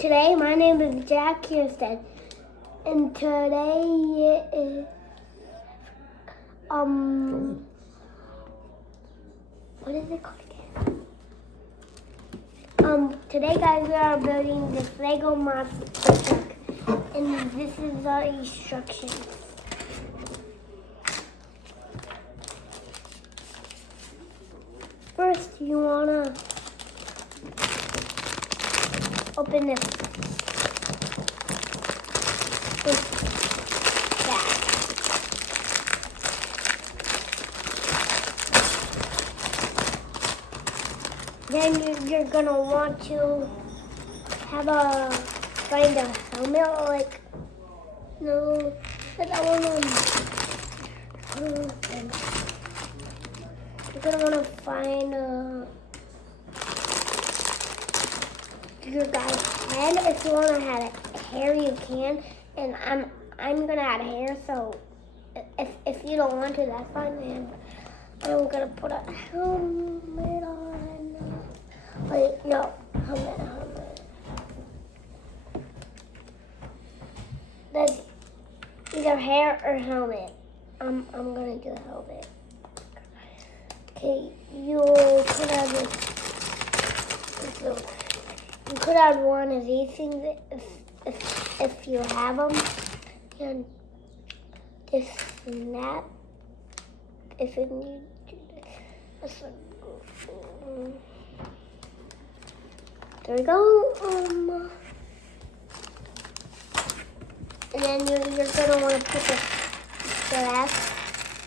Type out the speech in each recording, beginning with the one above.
Today, my name is Jack Kirsten, and today is what is it called again? Today, guys, we are building this Lego monster truck, and this is the instructions. First, you wanna open this bag. Then you're gonna want to find a helmet, like no, but that one you're gonna want to find your guy's head. If you want to have hair, you can. And I'm gonna add hair, so if you don't want to, that's fine. And I'm gonna put a helmet on. Wait, no, helmet. That's either hair or helmet. I'm gonna do helmet. Okay, you could add this. You could add one of these things if you have them, and this snap if you need to. There we go. And then you're gonna want to put the last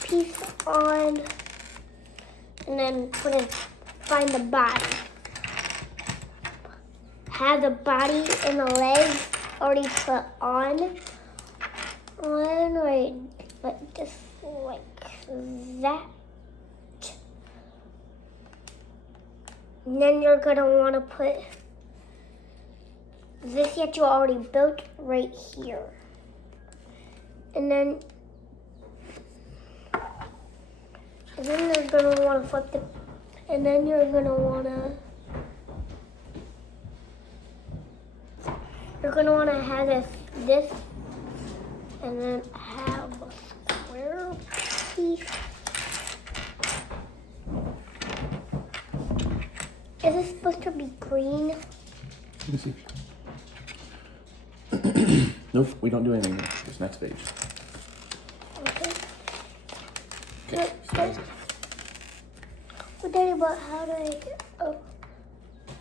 piece on, and then find the body. Have the body and the legs already put on right, but just like that. And then you're gonna want to put this that you already built right here. And then you're gonna want to flip it, and then you're gonna want to have this, and then have a square piece. Is this supposed to be green? Let me see. Nope, we don't do anything. This next page. Okay. Okay. But Daddy, but how do I? Oh,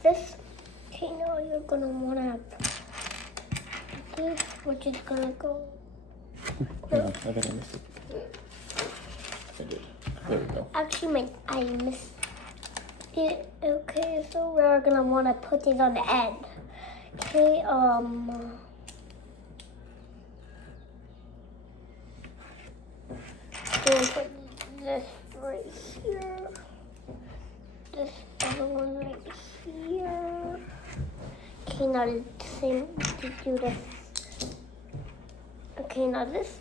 this. Okay, now you're gonna wanna. This, which is gonna go. Hang on, I think I missed it. I did. There we go. Actually, I missed it. Okay, so we're gonna want to put it on the end. Okay, we'll put this right here. This other one right here. Okay, now the same to do this. Okay, now this.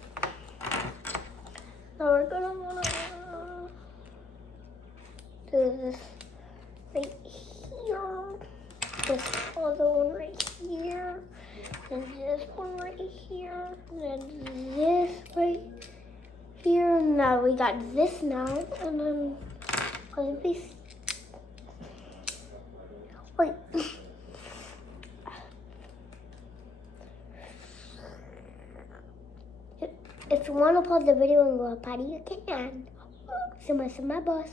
Now we're gonna wanna do this right here. This other one right here. And this one right here. And then this right here. Now we got this now. And then wait. If you want to pause the video and go potty, you can. So my boss.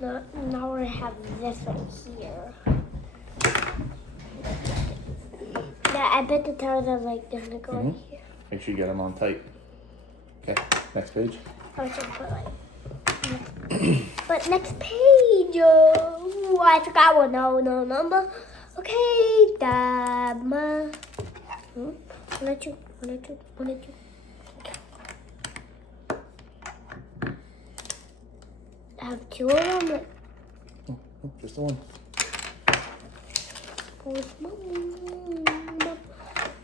Now we have this right here. Yeah, I bet the towers are like they're gonna go right here. Make sure you get them on tight. Okay, next page. I should put like. But next page, oh, I forgot one. No number. Okay, Dama. One or two. I have two of them. Oh, just the one.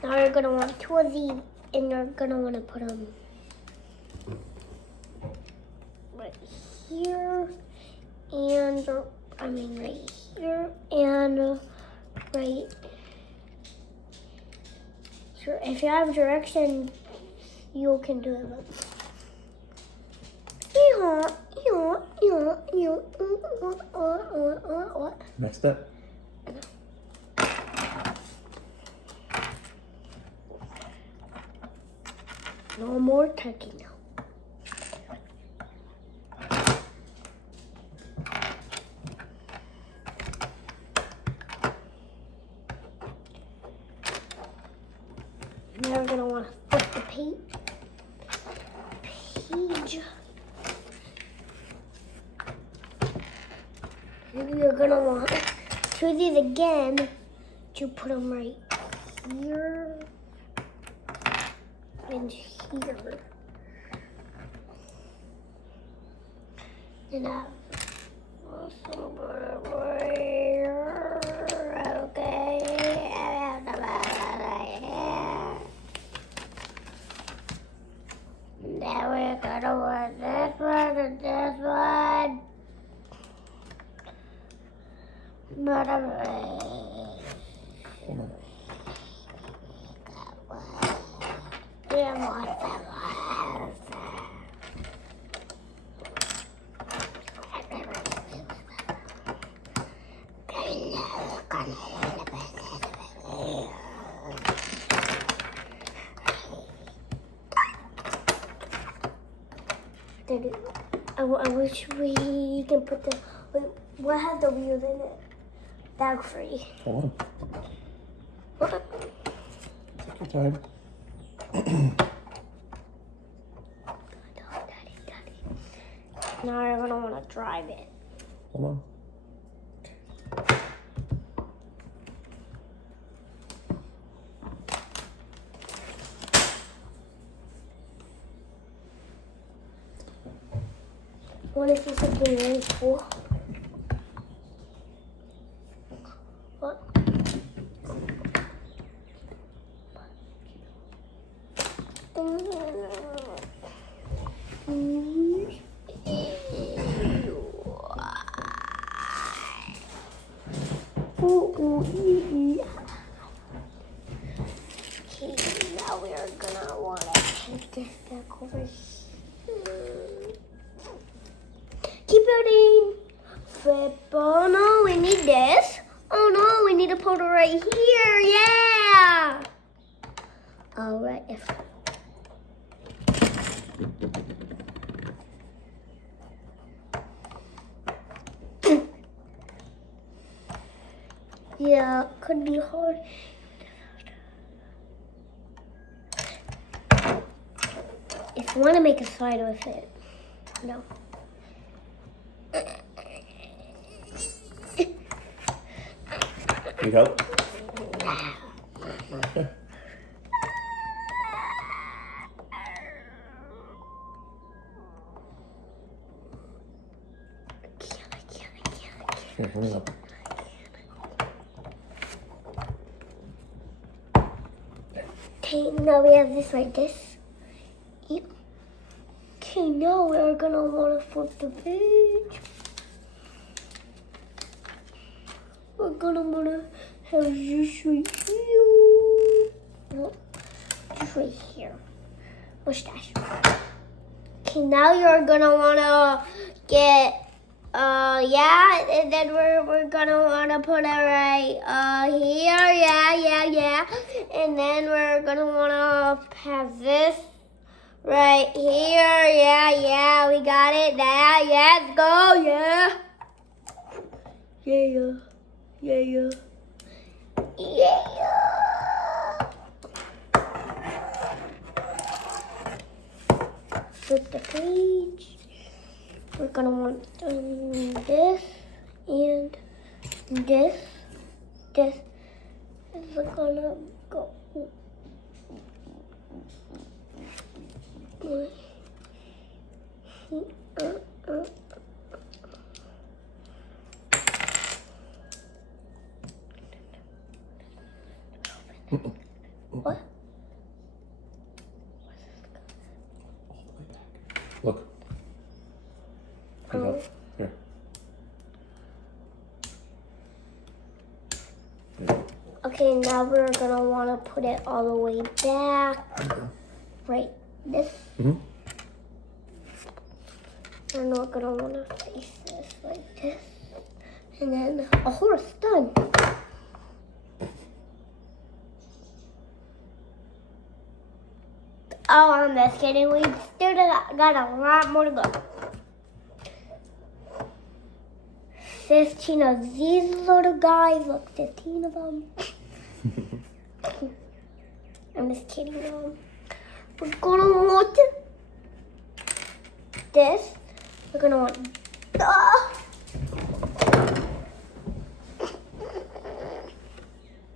Now you're gonna want two of these, and you're gonna want to put them here, and I mean right here, and right here. If you have direction, you can do it. Next step. No more turkey now. Now we're gonna want to flip the page. And you're gonna want to do these again to put them right here and here. And okay. Now we're gonna want this one and this one. But Hold on. I wish we can put the. What has the wheels in it? Bag free. Hold on. Take your time. Daddy. Now I'm gonna want to drive it. Hold on. Want to see something really cool? What? Okay, now we are gonna want to take this back over here. Keep building. Flip. Oh no, we need this. Oh no, we need to put it right here. Yeah. All right. Yeah, could be hard. If you want to make a slide with it, no. Need help? Here, hold it up. Okay, now we have this like this. Yep. Okay, now we're gonna want to flip the page. We're gonna want to have this right here. No, just right here. Mustache. Okay, now you're gonna want to get, yeah, and then we're gonna want to put it right, here, yeah. And then we're gonna want to have this right here, yeah, we got it now, let's go, yeah. Flip the page. We're gonna want this and this. This is gonna go. What? Look. He's Oh. up. Here. There you Okay, now we're gonna wanna put it all the way back. go. Right, this. Mhm. We're not gonna wanna face this like this. And then a horse, done. Oh, I'm just kidding. We still got a lot more to go. 15 of these little guys. Look, 15 of them. I'm just kidding. We're gonna want this. We're gonna want.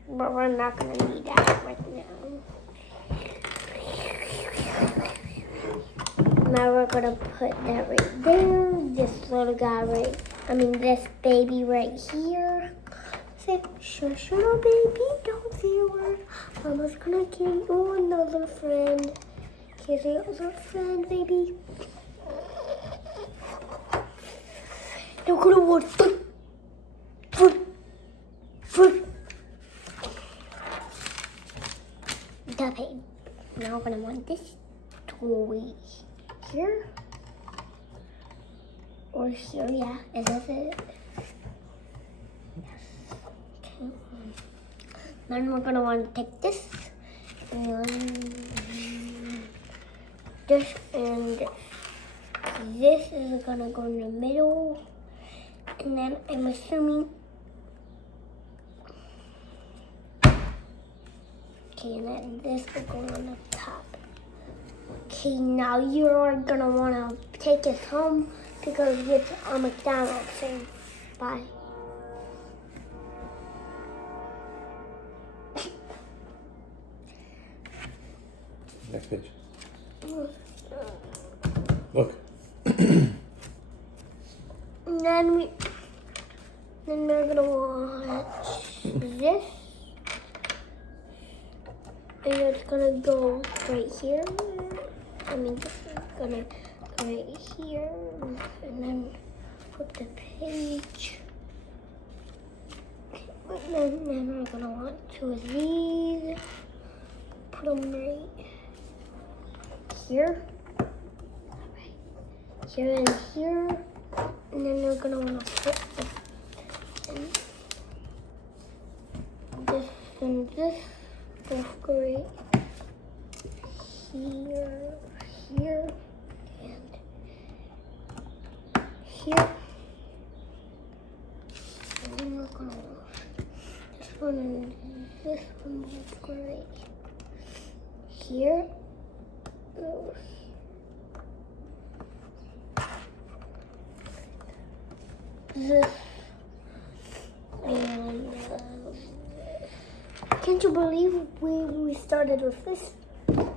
But we're not gonna need that right now. Now we're gonna put that right there. This little guy this baby right here. Say, shush, little baby, don't say a word. Mama's gonna give you another friend. Here's your other friend, baby. Now we're gonna want foot. The pig. Now we're gonna want this toy here. Or here, yeah. Is this it? Yes. Okay. Then we're gonna want to take this and this and this. This is gonna go in the middle. And then I'm assuming. Okay, and then this will go on the top. Okay, now you're gonna wanna take us home because it's a McDonald's thing. Bye. Next page. Look. And then we're gonna watch this. And it's gonna go right here. This is gonna go right here. And then put the page. And then we're gonna want two of these. Put them right here. Right here and here. And then we're gonna wanna put this and this. Both go right here, here, and here. And then we're gonna this one and this one both go right here. This and can't you believe we started with this?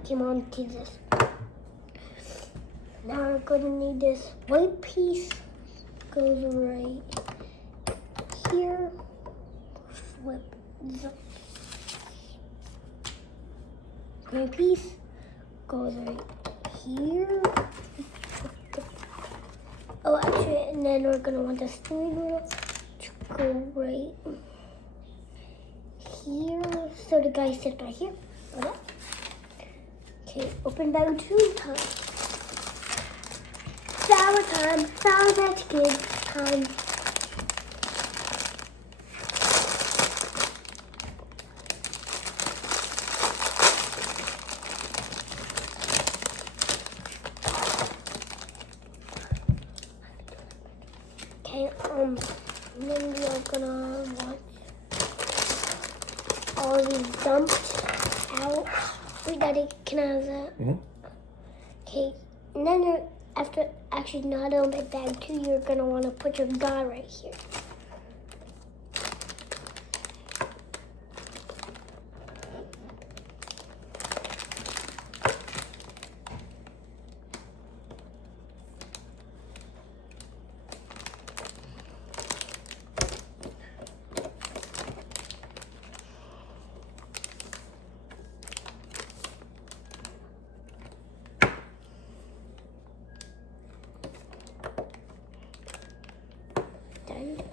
Came on to this. Now we're gonna need this white piece. Goes right here. Flip the white piece. Goes right here. Oh, actually, and then we're gonna want the steering wheel to go right here. So the guy sits right here. Hold up. Okay, open bag 2 time. Sour time. Sour Patch Kids time. Okay, and then we are gonna want all these dumped out. Wait, Daddy, can I have that? Mm-hmm. Okay, and then actually not on bag 2, you're gonna want to put your guy right here. again.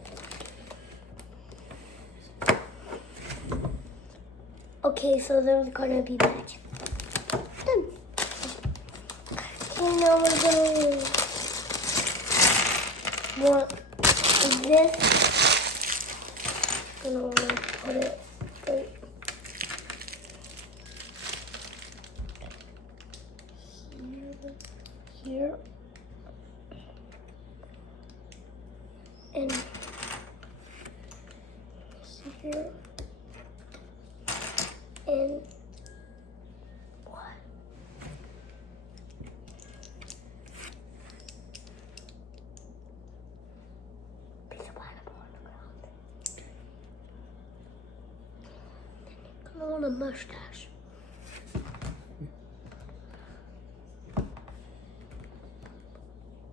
Okay, so there's gonna be magic. Done. Okay, now we're gonna want this. Gonna want to put it right here, and here, and what? Piece of pineapple on the ground. Then you're gonna want a mustache.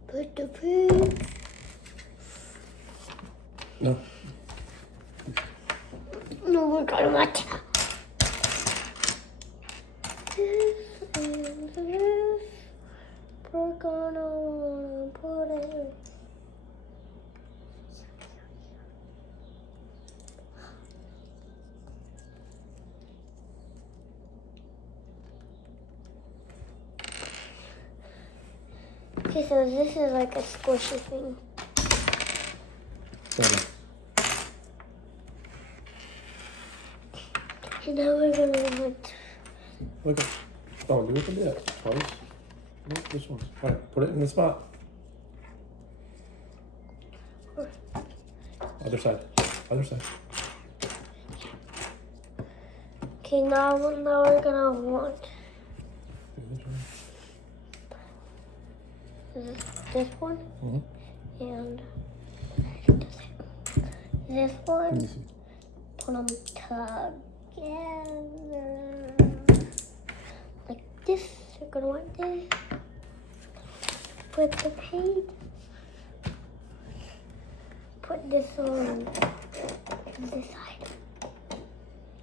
Put the food. No. No, we're gonna watch it. This and this. We're gonna wanna put it. Okay, so this is like a squishy thing. Sorry. And now we're gonna want. Look at. Oh, do it a bit. Close. Look, this one. All right, put it in the spot. Other side. Other side. Okay, now we're gonna want this one and this one. Put them together like this. You're gonna want this. Put the paint. Put this on this side.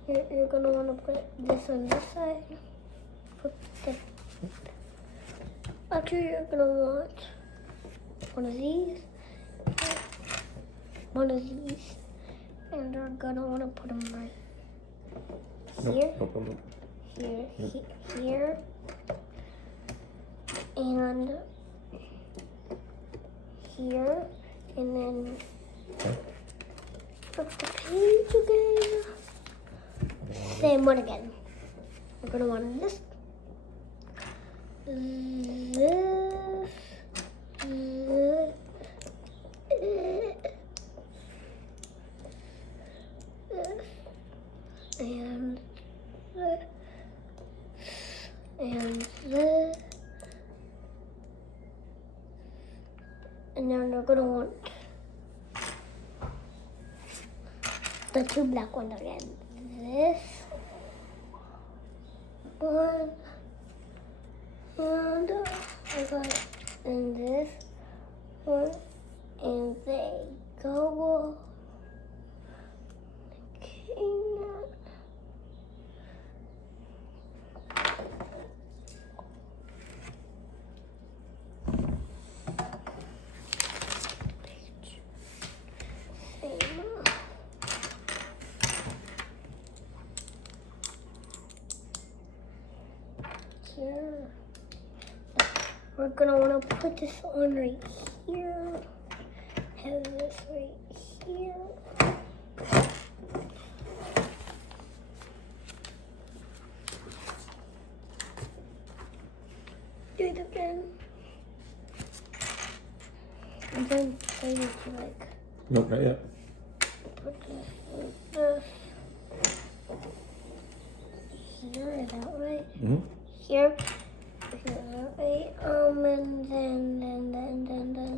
You're gonna want to put this on this side. Put this. Actually, you're gonna want one of these, and you're gonna want to put them right here, Nope. here, and here, and then put the page again. Same one again. We're gonna want this, and this, and then we're gonna want the two black ones again. This one, and this one, and they go. Here. We're gonna want to put this on right here. Have this right here. Do it again. And then I need to like. Nope, not yet. Put this like this. Here, is that right? Here, that way. And then.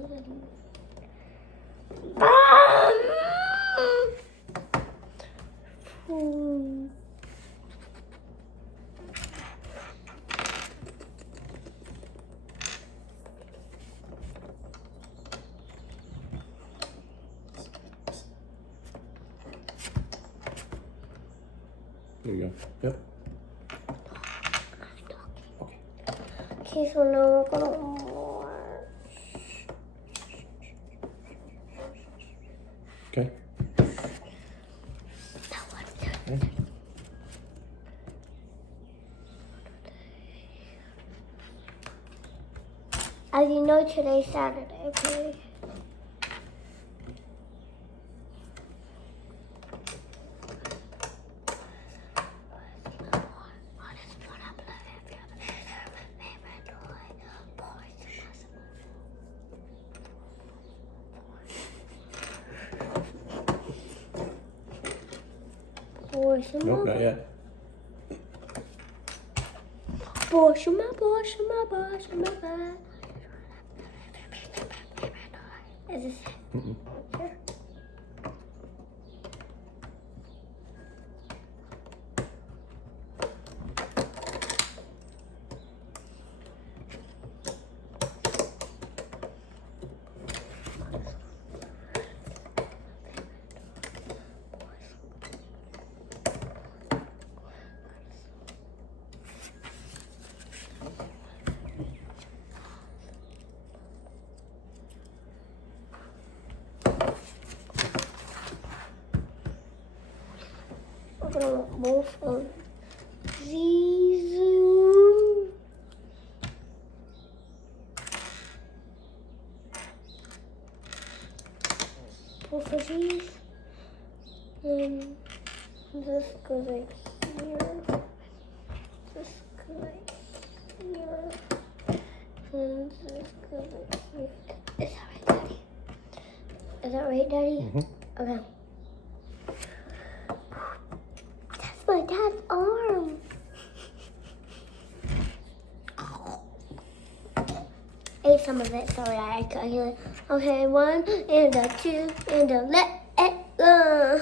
There you go. Yep. Okay, so now we're gonna Okay. Okay. As you know, today's Saturday, okay? Nope, not yet. Is this Mm-mm. here? I'm gonna want both of these. Both of these. And this goes right here. This goes right here. And this goes right here. Is that right, Daddy? Is that right, Daddy? Mm-hmm. Okay. That's my dad's arm. Ate some of it. Sorry, I can't hear it. Okay, 1 and a 2 and a let it go.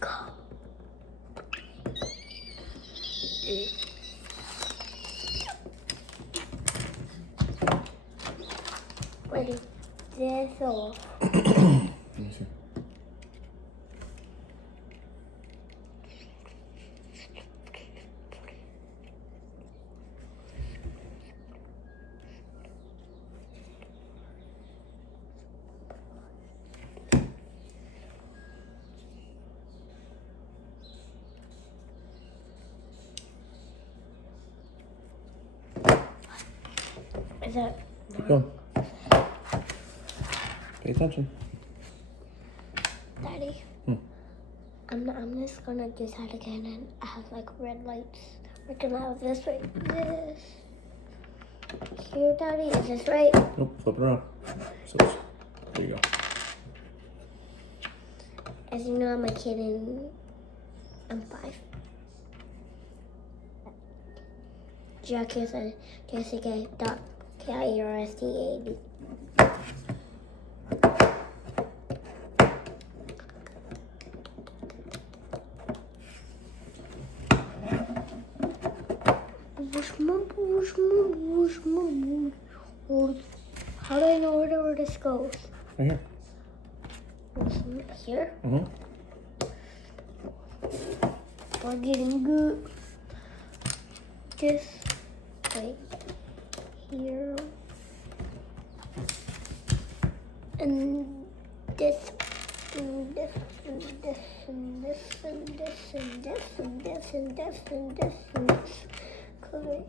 Go. Ready? This off. Let me see. Is that? Keep going. Pay attention. Daddy? Hmm. I'm just gonna do that again and I have like red lights. We're gonna have this right this. Here, Daddy, is this right? Nope, flip it around. So, there you go. As you know, I'm a kid and I'm 5. Jessica.KIRSTAD. How do I know where this goes? Right here. Here? Mm-hmm. We're getting good. This right here. And this and this and this and this and this and this and this and this and this and this. Correct.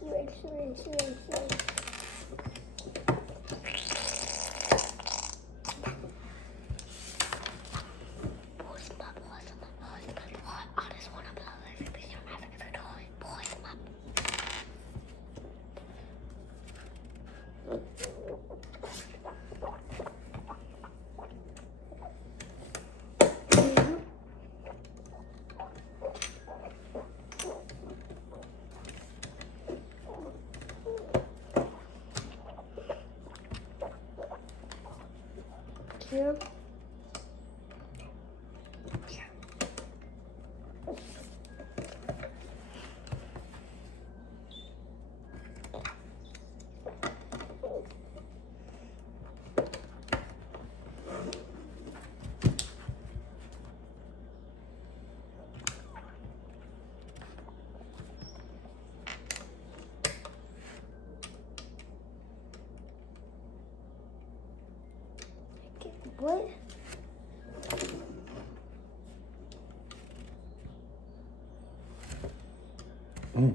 Right. What? Mm.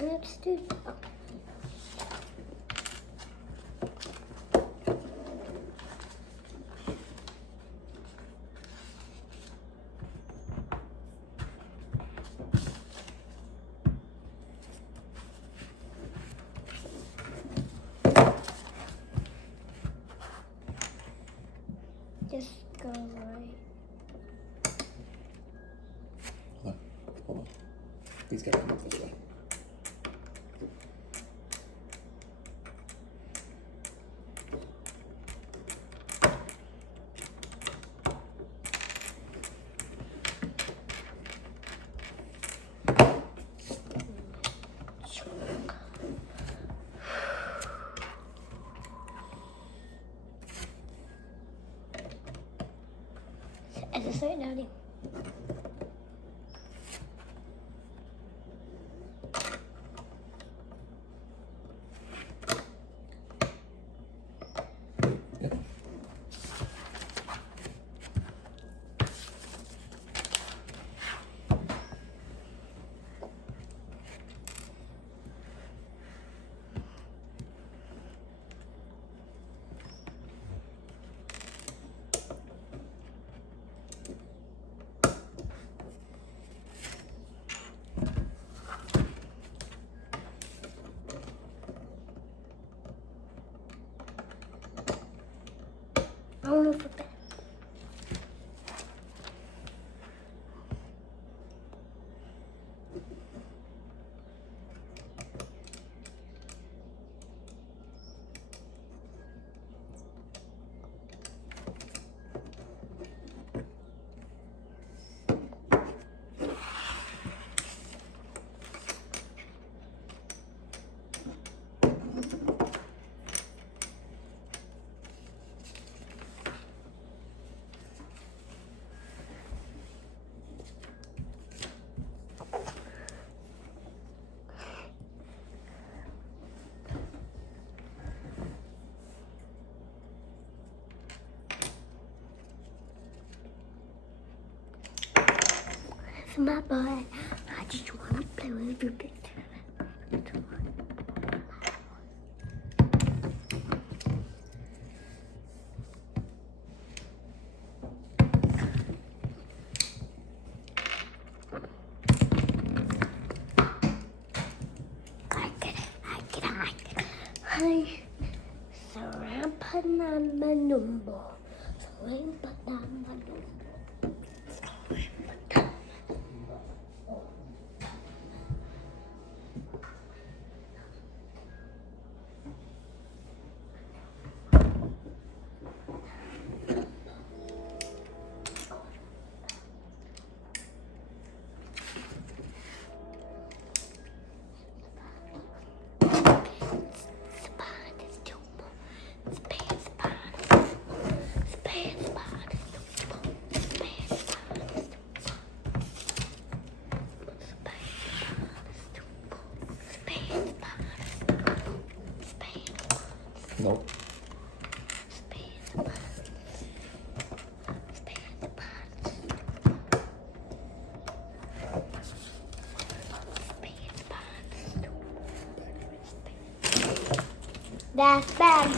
Let's do. Okay. Just go right. Hold on. Hold on. These gotta come up this way. Is this right, Daddy? Yeah. I want to put that. It's my boy. I just want to play with you. I get it. Hi. Sarampanama numbo. Sarampanama numbo. Nope. That's bad.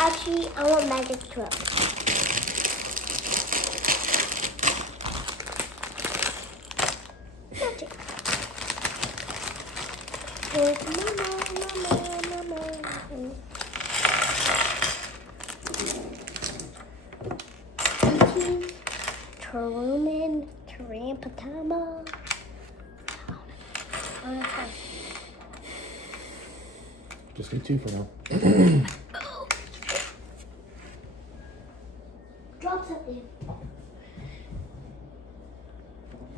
Actually, I want magic truck. Magic. With mama. Truman, Tarampatama. Just need two for now. Drop something.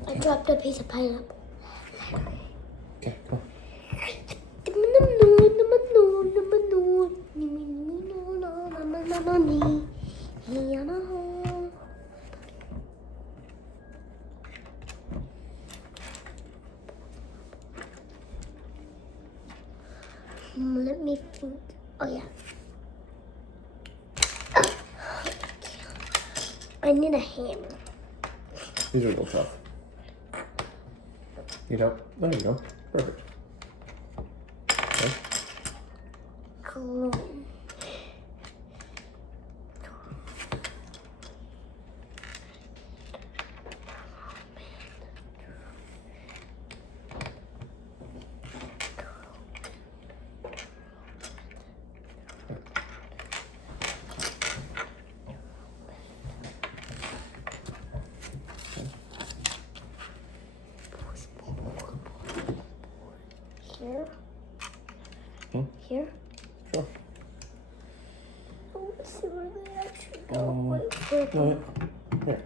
I dropped a piece of pineapple. Okay, come on. bunny. He on a hole. Let me think. Oh yeah. I need a hammer. These are a little tough. Need help? There you go. Perfect. Okay. Cool. Here. Here. Sure. Oh, let's see where they actually go. No, yeah. Here.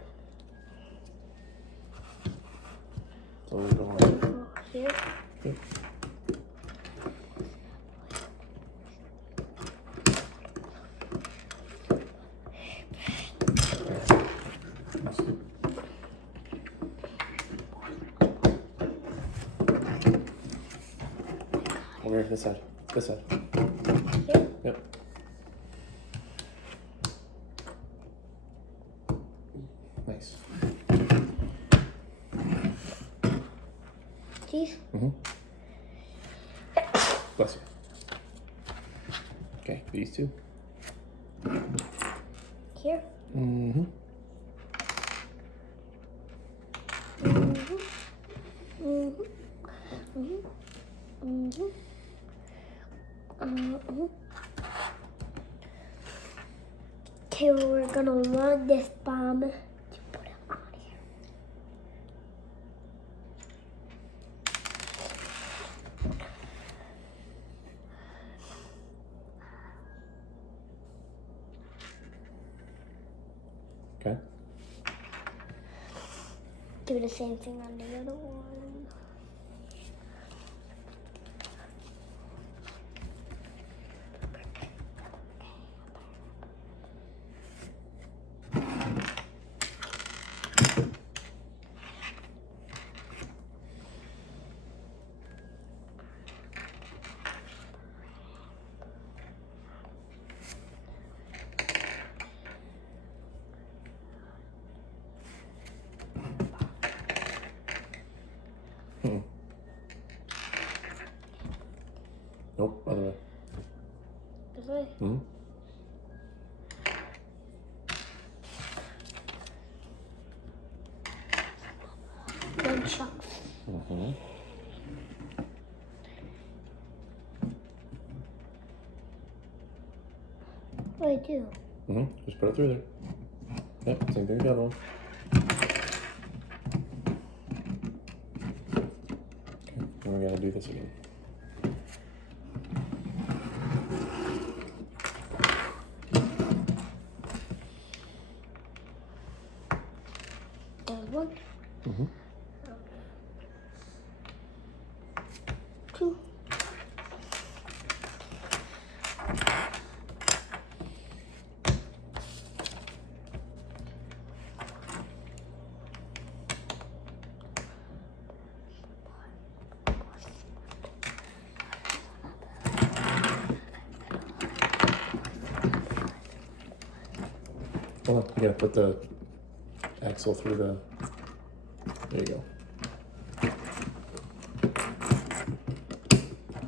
So we're going right here. Here. Yep. Over here, this side. This side. Here. Yep. Nice. These. Mm-hmm. Bless you. Okay, these two. Here. Mm-hmm. Okay, we're gonna want this bomb to put it on here. Okay. Do the same thing on the other one. Nope, other way. This way. Mm-hmm. Nunchucks. Mm-hmm. What do I do? Mm-hmm. Just put it through there. Yep, same thing as the other one. Okay, and we gotta do this again. One. Mm-hmm. Two. Hold on, you gotta put the axle through the. There you go.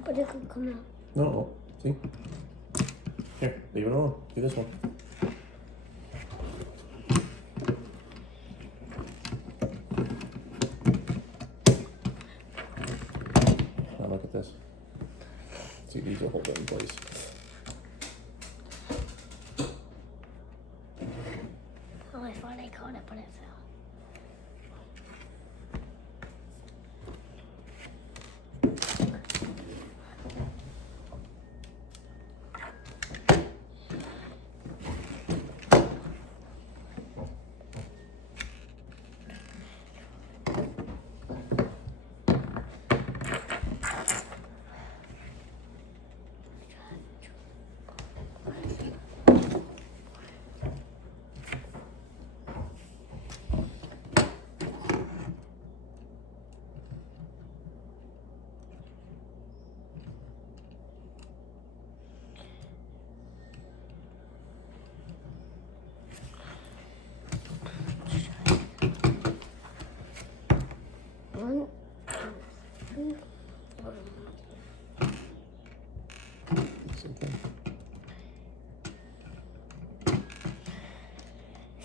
But it could come out. No, see? Here, leave it alone. Do this one. Now look at this. See, these will hold it in place. Oh, I thought I caught it, but it fell.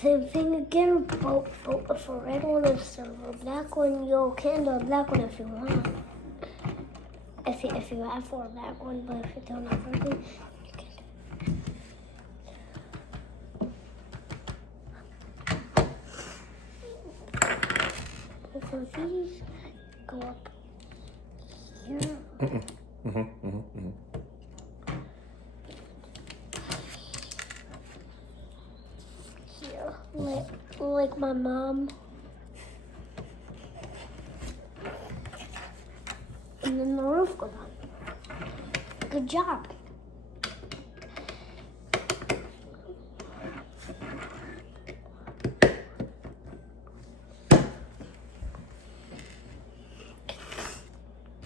same thing again, but for red one is silver, black one you can do a black one if you want. If you have for a black one, but if you don't have red one, you can do. So these go up here. Here, like my mom. And then the roof goes on. Good job.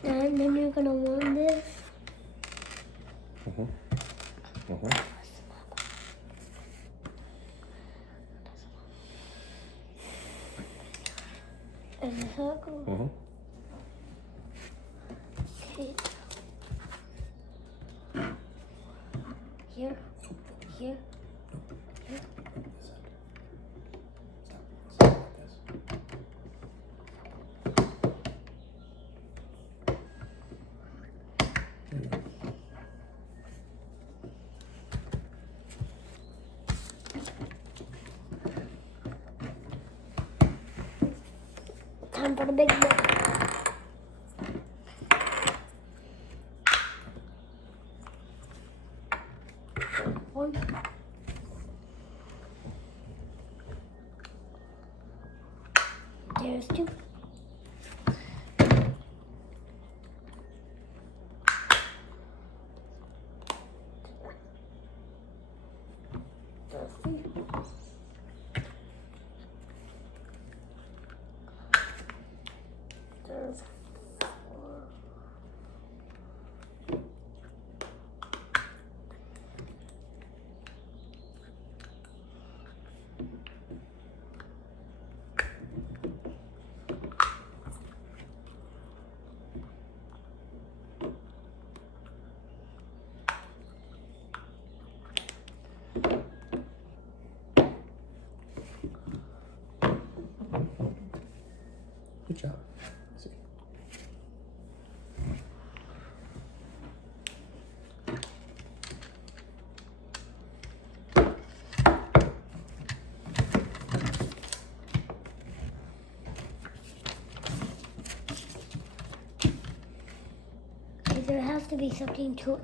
And then you're gonna want this. And a circle. Okay. Here, here, here. Time for the big one. One. There's two. There's three. There's four. Good job. See. Okay, there has to be something to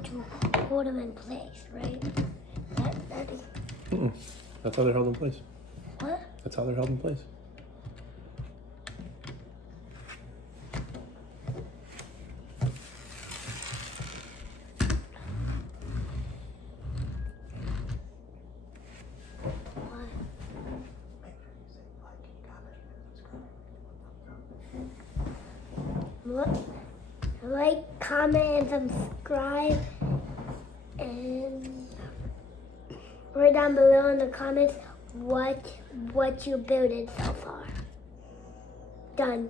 hold them in place, right? That is That's how they're held in place. what? That's how they're held in place. Like, comment, and subscribe, and write down below in the comments what you built so far. Done.